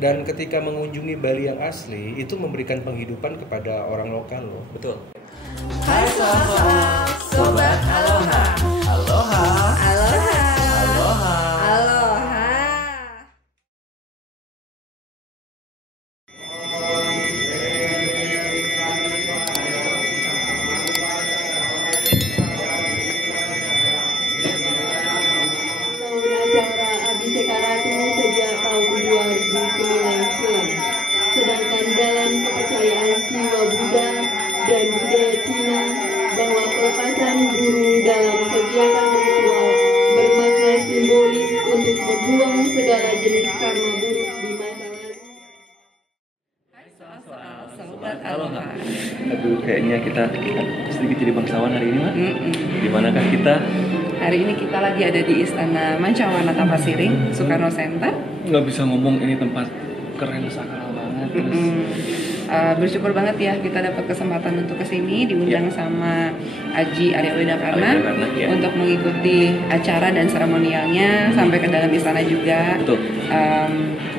Dan ketika mengunjungi Bali yang asli, itu memberikan penghidupan kepada orang lokal loh. Betul. Hai soal Sobat Aloha. Aloha. Aloha. Aloha. Aloha. Acara Abhisheka Ratu sejak tahun 2009 silam. Sedangkan dalam kepercayaan jiwa Buddha dan budaya Cina bahwa pelepasan burung dalam kegiatan ritual bermakna simbolis untuk membuang segala jenis karma buruk di masa lalu. Hai soal Sobat Aloha. Aduh, kayaknya kita sedikit jadi bangsawan hari ini, Mak. Di manakah kita? Hari ini kita lagi ada di Istana Mancawarna Tampasiring, Soekarno Center. Nggak bisa ngomong, ini tempat keren, sakral banget. Terus Bersyukur banget ya kita dapat kesempatan untuk kesini, diundang sama Aji Arya Wedakarna ya. untuk mengikuti acara dan seremonialnya sampai ke dalam istana juga. Betul.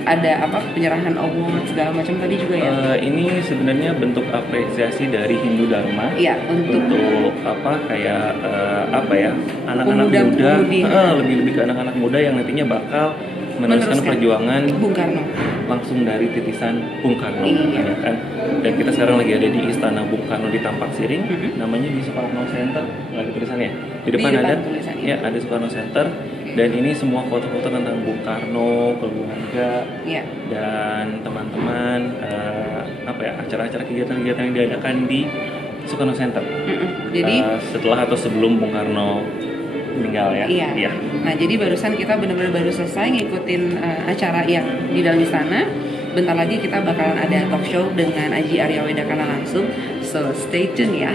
Ada penyerahan award segala macam tadi juga ya. Ini sebenarnya bentuk apresiasi dari Hindu Dharma. Iya, untuk kayak anak-anak muda, lebih ke anak-anak muda yang nantinya bakal meneruskan perjuangan Bung Karno langsung dari titisan Bung Karno. Iya. Ya kan? Dan kita sekarang lagi ada di Istana Bung Karno di Tampasiring, namanya di Soekarno Center. Nggak ada tulisannya. Di depan ada tulisannya. Ya, ada Soekarno Center. Dan ini semua foto-foto tentang Bung Karno, keluarga, dan teman-teman, acara-acara kegiatan-kegiatan yang diadakan di Soekarno Center. Jadi setelah atau sebelum Bung Karno meninggal ya. Iya. Nah, jadi barusan kita benar-benar baru selesai ngikutin acara yang di dalam istana. Bentar lagi kita bakalan ada talk show dengan Aji Arya Wedakarna langsung. So stay tune ya.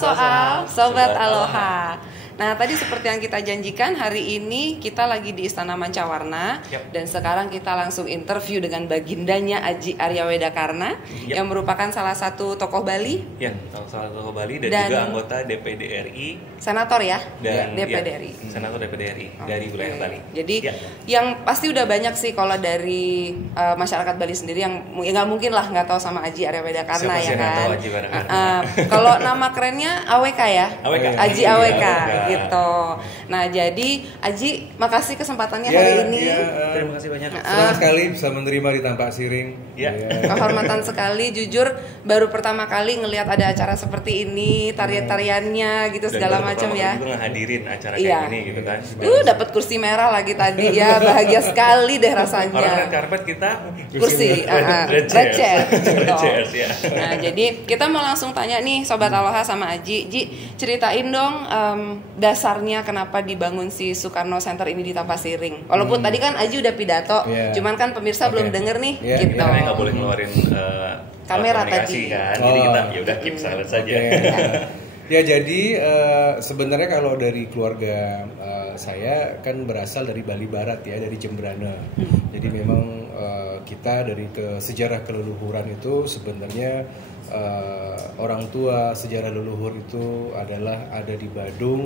Soal Sobat Aloha. Nah, tadi seperti yang kita janjikan, hari ini kita lagi di Istana Mancawarna. Dan sekarang kita langsung interview dengan bagindanya Aji Arya Wedakarna yang merupakan salah satu tokoh Bali. Ya, salah satu tokoh Bali dan juga anggota DPD RI. Senator ya? Dan DPD RI. Senator DPD RI dari wilayah Bali. Jadi yang pasti udah banyak sih kalau dari masyarakat Bali sendiri yang nggak mungkin lah nggak tahu sama Aji Arya Wedakarna. Siapa ya kan. Aji Wedakarna? Kalau nama kerennya AWK ya. Aji AWK gitu. Nah, jadi Aji, makasih kesempatannya hari ini. Terima kasih banyak. Senang sekali bisa menerima di Tampasiring. Kehormatan sekali, jujur baru pertama kali ngelihat ada acara seperti ini, tarian-tariannya gitu segala macam ya. Juga ngehadirin acara kayak gini gitu kan. Dapat kursi merah lagi tadi ya, bahagia sekali deh rasanya. Orang red carpet kita kursi red chair. Ya. Nah, jadi kita mau langsung tanya nih Sobat Aloha sama Aji. Ji, ceritain dong dasarnya kenapa dibangun si Soekarno Center ini di Tampasiring. Walaupun tadi kan Aji udah pidato, cuman kan pemirsa belum denger nih gitu. Karena nggak boleh ngeluarin kamera tadi kan. Jadi kita ya udah keep silent saja. Ya, jadi sebenarnya kalau dari keluarga saya kan berasal dari Bali Barat ya, dari Jembrana. Jadi memang kita dari sejarah keleluhuran itu sebenarnya orang tua sejarah leluhur itu adalah ada di Badung,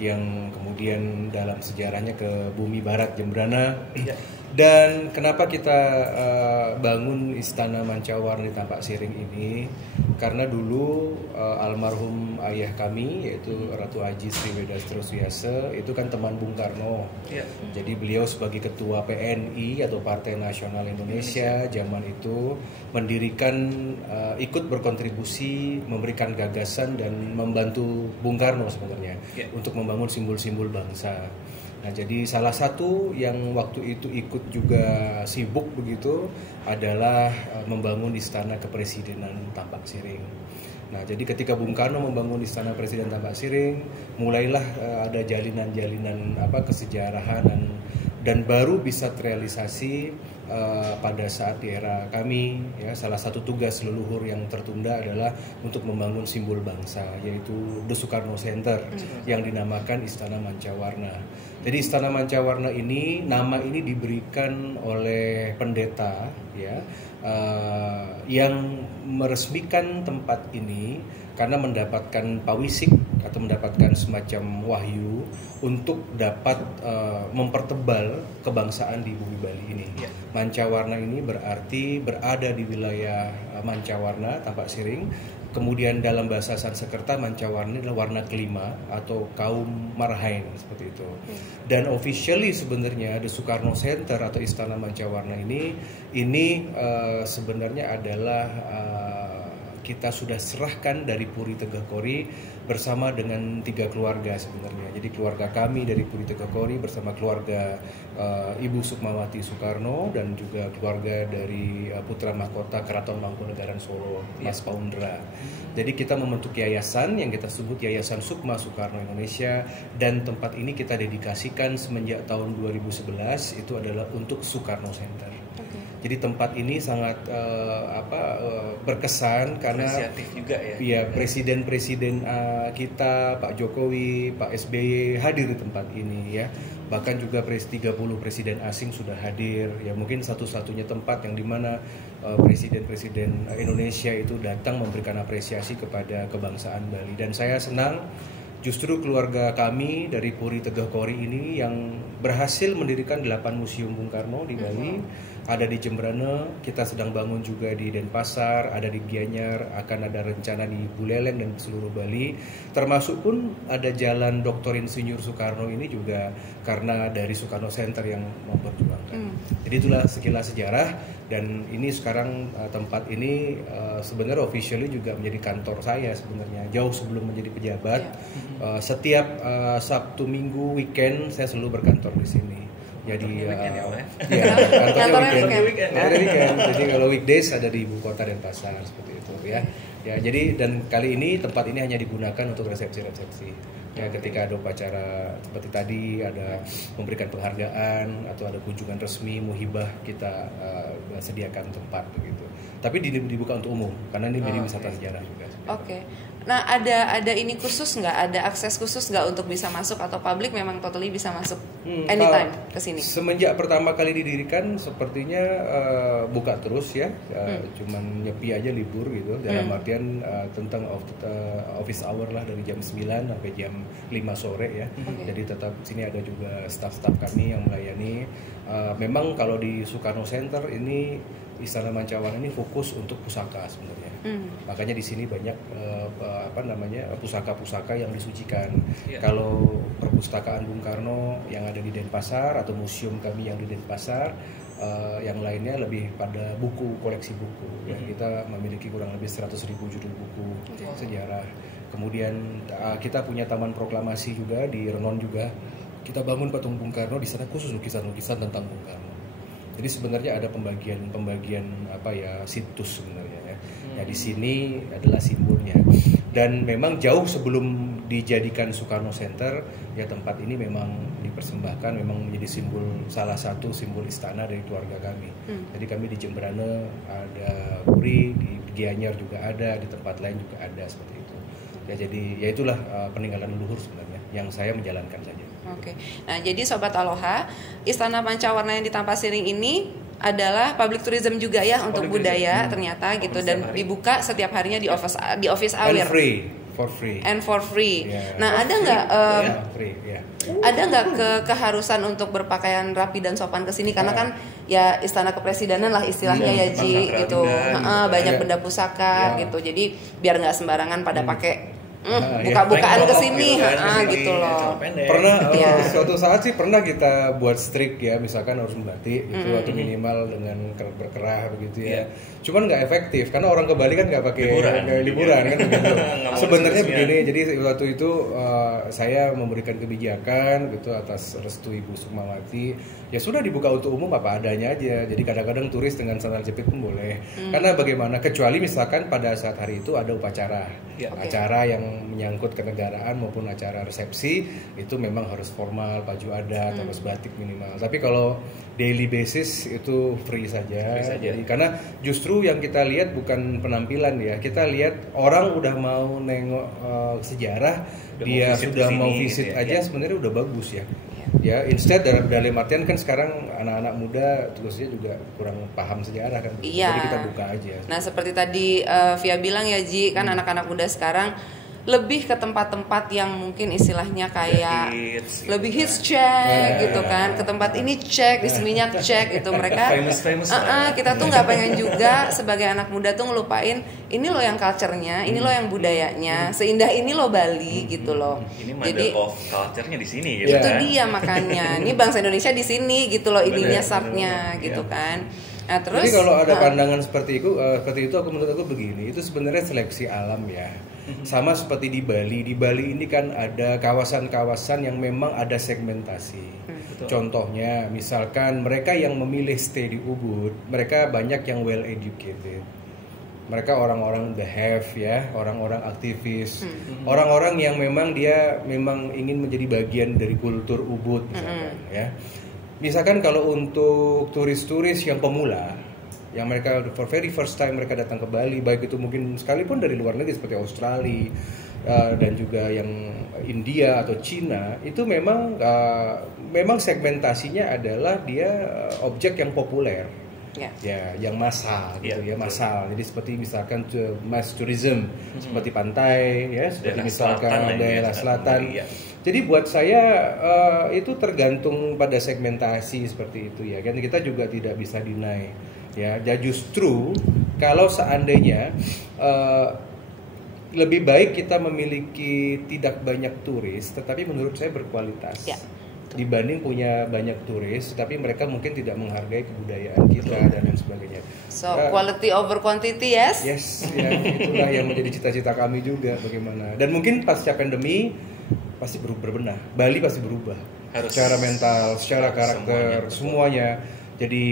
yang kemudian dalam sejarahnya ke Bumi Barat Jembrana. Dan kenapa kita bangun Istana Mancawarna di Tampasiring ini? Karena dulu almarhum ayah kami yaitu Ratu Aji Sri Wedastro Suyase itu kan teman Bung Karno. Jadi beliau sebagai ketua PNI atau Partai Nasional Indonesia zaman itu mendirikan, ikut berkontribusi, memberikan gagasan dan membantu Bung Karno sebenarnya untuk membangun simbol-simbol bangsa. Nah, jadi salah satu yang waktu itu ikut juga sibuk begitu adalah membangun Istana Kepresidenan Tampasiring. Nah, jadi ketika Bung Karno membangun Istana Presiden Tampasiring, mulailah ada jalinan-jalinan kesejarahan dan baru bisa terrealisasi pada saat di era kami, ya, salah satu tugas leluhur yang tertunda adalah untuk membangun simbol bangsa, yaitu The Soekarno Center yang dinamakan Istana Mancawarna. Jadi Istana Mancawarna ini, nama ini diberikan oleh pendeta, ya, yang meresmikan tempat ini karena mendapatkan pawisik atau mendapatkan semacam wahyu untuk dapat mempertebal kebangsaan di bumi Bali ini. Mancawarna ini berarti berada di wilayah Mancawarna, Tampak Siring. Kemudian dalam bahasa Sanskerta, Mancawarna adalah warna kelima atau kaum Marhaen, seperti itu. Dan officially sebenarnya The Soekarno Center atau Istana Mancawarna ini sebenarnya adalah kita sudah serahkan dari Puri Tegakori bersama dengan 3 keluarga sebenarnya. Jadi keluarga kami dari Puri Tegakori bersama keluarga Ibu Sukmawati Soekarno dan juga keluarga dari putra mahkota Keraton Mangkunegaran Solo, Mas Paundra. Jadi kita membentuk yayasan yang kita sebut Yayasan Sukma Soekarno Indonesia, dan tempat ini kita dedikasikan semenjak tahun 2011 itu adalah untuk Soekarno Center. Jadi tempat ini sangat berkesan karena juga ya. Iya, presiden-presiden kita, Pak Jokowi, Pak SBY hadir di tempat ini, ya. Bahkan juga 30 presiden asing sudah hadir. Ya, mungkin satu-satunya tempat yang dimana presiden-presiden Indonesia itu datang memberikan apresiasi kepada kebangsaan Bali. Dan saya senang justru keluarga kami dari Puri Tegakori ini yang berhasil mendirikan 8 museum Bung Karno di Bali. Ada di Jembrana, kita sedang bangun juga di Denpasar, ada di Gianyar, akan ada rencana di Buleleng dan seluruh Bali. Termasuk pun ada jalan Dr. Insinyur Soekarno ini juga karena dari Soekarno Center yang memperjuangkan. Jadi itulah sekilas sejarah, dan ini sekarang tempat ini sebenarnya officially juga menjadi kantor saya sebenarnya. Jauh sebelum menjadi pejabat, setiap Sabtu Minggu weekend saya selalu berkantor di sini. Jadi kantornya weekend. Jadi kalau weekdays ada di ibu kota Denpasar, seperti itu, ya. Ya, jadi dan kali ini tempat ini hanya digunakan untuk resepsi-resepsi. Ya, ketika ada upacara seperti tadi, ada memberikan penghargaan atau ada kunjungan resmi muhibah, kita sediakan tempat begitu. Tapi dibuka untuk umum karena ini menjadi wisata sejarah juga. Oke. Nah, ada ini khusus nggak? Ada akses khusus nggak untuk bisa masuk, atau publik memang totally bisa masuk anytime ke sini? Semenjak pertama kali didirikan sepertinya buka terus, ya. Cuman nyepi aja libur gitu. Dalam artian tentang office hour lah, dari jam 9 sampai jam 5 sore, ya. Jadi tetap sini ada juga staff-staff kami yang melayani. Memang kalau di Soekarno Center ini, Istana Mancawarna ini fokus untuk pusaka sebenarnya. Makanya di sini banyak pusaka-pusaka yang disucikan. Kalau perpustakaan Bung Karno yang ada di Denpasar atau museum kami yang di Denpasar, yang lainnya lebih pada buku, koleksi buku. Ya, kita memiliki kurang lebih 100.000 judul buku sejarah. Kemudian kita punya taman proklamasi juga di Renon juga. Kita bangun patung Bung Karno di sana khusus lukisan-lukisan tentang Bung Karno. Jadi sebenarnya ada pembagian situs sebenarnya, ya. Ya, di sini adalah simbolnya. Dan memang jauh sebelum dijadikan Soekarno Center, ya, tempat ini memang dipersembahkan, memang menjadi salah satu simbol istana dari keluarga kami. Jadi kami di Jembrana ada Puri, di Gianyar juga ada, di tempat lain juga ada, seperti itu. Ya, jadi ya itulah peninggalan leluhur sebenarnya yang saya menjalankan saja. Oke. Nah, jadi Sobat Aloha, Istana Mancawarna yang di Tampak Siring ini adalah public tourism juga, ya, untuk budaya ternyata gitu, dan dibuka setiap harinya di office hour. And for free. Yeah. Nah, ada nggak ada nggak keharusan untuk berpakaian rapi dan sopan ke sini, karena kan ya istana kepresidenan lah istilahnya, ya Ji, gitu. Banyak benda pusaka gitu. Jadi biar nggak sembarangan pada pakai buka-bukaan ke sini, gitu loh. Pernah suatu saat sih pernah kita buat strict, ya, misalkan harus membatik gitu, atau minimal dengan berkerah begitu, ya. Cuman nggak efektif karena orang ke Bali kan nggak pakai liburan kan begitu. Sebenarnya begini, jadi waktu itu saya memberikan kebijakan gitu atas restu Ibu Sukmawati, ya sudah dibuka untuk umum apa adanya aja. Jadi kadang-kadang turis dengan sandal jepit pun boleh. Karena bagaimana, kecuali misalkan pada saat hari itu ada upacara, acara yang yang menyangkut kenegaraan maupun acara resepsi itu memang harus formal, baju adat, harus batik minimal. Tapi kalau daily basis itu free saja. Jadi karena justru yang kita lihat bukan penampilan ya, kita lihat orang udah mau nengok sejarah, dia sudah mau visit gitu aja, sebenarnya udah bagus ya. Ya, instead dalam artian kan sekarang anak-anak muda terusnya juga kurang paham sejarah kan. Jadi kita buka aja. Nah, seperti tadi Via bilang ya Ji, kan anak-anak muda sekarang lebih ke tempat-tempat yang mungkin istilahnya kayak lebih hits check gitu kan, ke tempat ini cek, di Seminyak cek gitu. Mereka kita tuh nggak pengen juga sebagai anak muda tuh ngelupain ini loh yang culture-nya, ini loh yang budayanya, seindah ini loh Bali gitu loh. Ini mother of culture-nya di sini gitu. Itu dia makanya, ini bangsa Indonesia di sini gitu loh, ininya sartnya gitu kan. Nah, terus jadi kalau ada pandangan seperti itu aku menurut aku begini, itu sebenarnya seleksi alam ya. Sama seperti di Bali. Di Bali ini kan ada kawasan-kawasan yang memang ada segmentasi. Contohnya, misalkan mereka yang memilih stay di Ubud, mereka banyak yang well educated. Mereka orang-orang the have ya, orang-orang aktivis, orang-orang yang memang dia memang ingin menjadi bagian dari kultur Ubud misalkan ya. Misalkan kalau untuk turis-turis yang pemula, yang mereka for very first time mereka datang ke Bali, baik itu mungkin sekalipun dari luar negeri seperti Australia dan juga yang India atau Cina, itu memang segmentasinya adalah dia objek yang populer, ya yang massal gitu ya, massal. Jadi seperti misalkan mass tourism seperti pantai ya, seperti daerah misalkan daerah selatan. Jadi buat saya itu tergantung pada segmentasi seperti itu ya. Kan kita juga tidak bisa deny ya. Justru kalau seandainya lebih baik kita memiliki tidak banyak turis, tetapi menurut saya berkualitas. Dibanding punya banyak turis, tapi mereka mungkin tidak menghargai kebudayaan kita dan lain sebagainya. So quality over quantity, yes? Yes, ya, itulah yang menjadi cita-cita kami juga bagaimana. Dan mungkin pasca pandemi pasti berbenah. Bali pasti berubah. Secara mental, secara karakter, semuanya. Jadi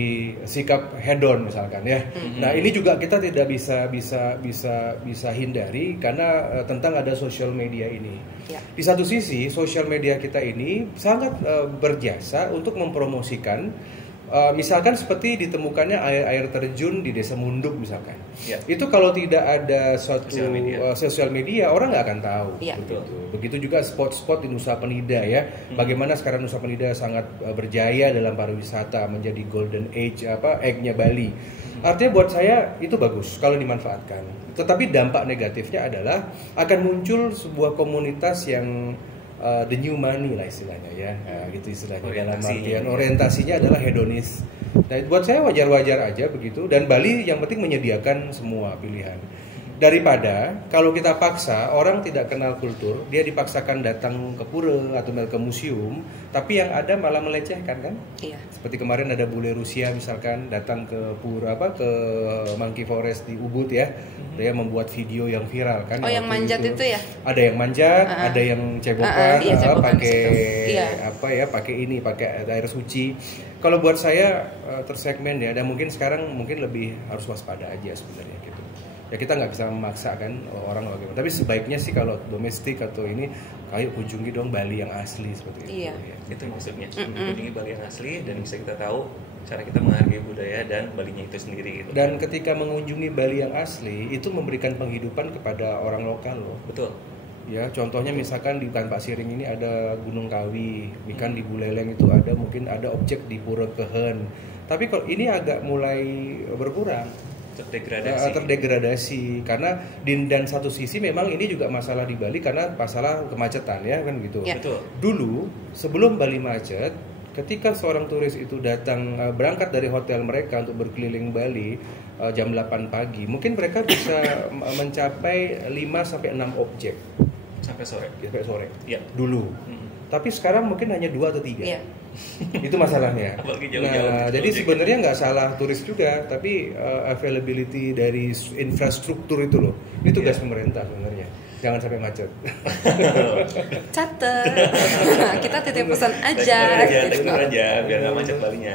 sikap head on misalkan ya. Nah ini juga kita tidak bisa hindari karena tentang ada social media ini. Di satu sisi social media kita ini sangat berjasa untuk mempromosikan. Misalkan seperti ditemukannya air terjun di Desa Munduk misalkan, itu kalau tidak ada suatu sosial media orang nggak akan tahu. Begitu juga spot-spot di Nusa Penida ya, bagaimana sekarang Nusa Penida sangat berjaya dalam pariwisata, menjadi golden age egg-nya Bali. Artinya buat saya itu bagus kalau dimanfaatkan. Tetapi dampak negatifnya adalah akan muncul sebuah komunitas yang the new money lah istilahnya ya, gitu istilahnya. Dalam artian orientasinya adalah hedonis. Nah, buat saya wajar-wajar aja begitu. Dan Bali yang penting menyediakan semua pilihan. Daripada kalau kita paksa orang tidak kenal kultur, dia dipaksakan datang ke pura atau ke museum, tapi yang ada malah melecehkan kan? Seperti kemarin ada bule Rusia misalkan datang ke pura ke Monkey Forest di Ubud ya, dia membuat video yang viral kan? Yang manjat itu ya? Ada yang manjat, ada yang cebokan, pakai air suci. Kalau buat saya tersegmen ya, dan mungkin sekarang lebih harus waspada aja sebenarnya gitu. Ya kita nggak bisa memaksa kan orang bagaimana. Tapi sebaiknya sih kalau domestik atau ini, ayo kunjungi dong Bali yang asli seperti itu. Itu maksudnya. Kunjungi Bali yang asli dan bisa kita tahu cara kita menghargai budaya dan Balinya itu sendiri gitu. Dan ketika mengunjungi Bali yang asli itu memberikan penghidupan kepada orang lokal loh. Betul. Ya, contohnya misalkan di Pak Siring ini ada Gunung Kawi, ikan di Buleleng itu mungkin ada objek di Pura Kehen. Tapi kalau ini agak mulai berkurang. Terdegradasi karena dan satu sisi memang ini juga masalah di Bali karena masalah kemacetan ya kan gitu. Betul. Dulu sebelum Bali macet, ketika seorang turis itu datang berangkat dari hotel mereka untuk berkeliling Bali jam 8 pagi, mungkin mereka bisa mencapai 5 sampai 6 objek sampai sore. Dulu. Tapi sekarang mungkin hanya 2 atau 3. Itu masalahnya. Jadi sebenarnya nggak salah turis juga, tapi availability dari infrastruktur itu loh. Ini tugas pemerintah sebenarnya. Jangan sampai macet. Catet. Kita titip pesan aja. Biar nggak macet Balinya.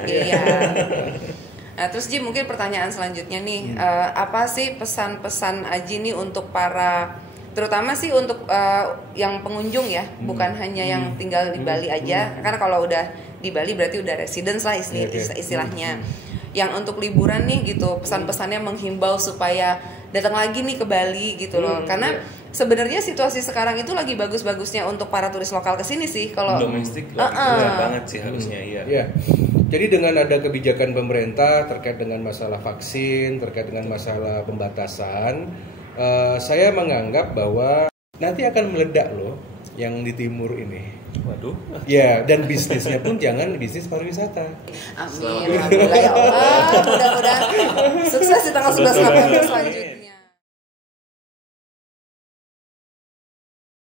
Nah, terus Ji mungkin pertanyaan selanjutnya nih, apa sih pesan-pesan Aji nih untuk para terutama sih untuk yang pengunjung ya, bukan hanya yang tinggal di Bali aja. Karena kalau udah di Bali berarti udah residence lah istilahnya. Yang untuk liburan nih gitu, pesan-pesannya menghimbau supaya datang lagi nih ke Bali gitu loh. Karena sebenarnya situasi sekarang itu lagi bagus-bagusnya untuk para turis lokal kesini sih. Kalau domestik lagi banget sih harusnya iya. Jadi dengan ada kebijakan pemerintah terkait dengan masalah vaksin, terkait dengan masalah pembatasan, saya menganggap bahwa nanti akan meledak loh yang di timur ini. Waduh. Ya, dan bisnisnya pun jangan bisnis pariwisata. Amin. Alhamdulillah ya Allah. Mudah-mudahan sukses di tanggal 11 November selanjutnya.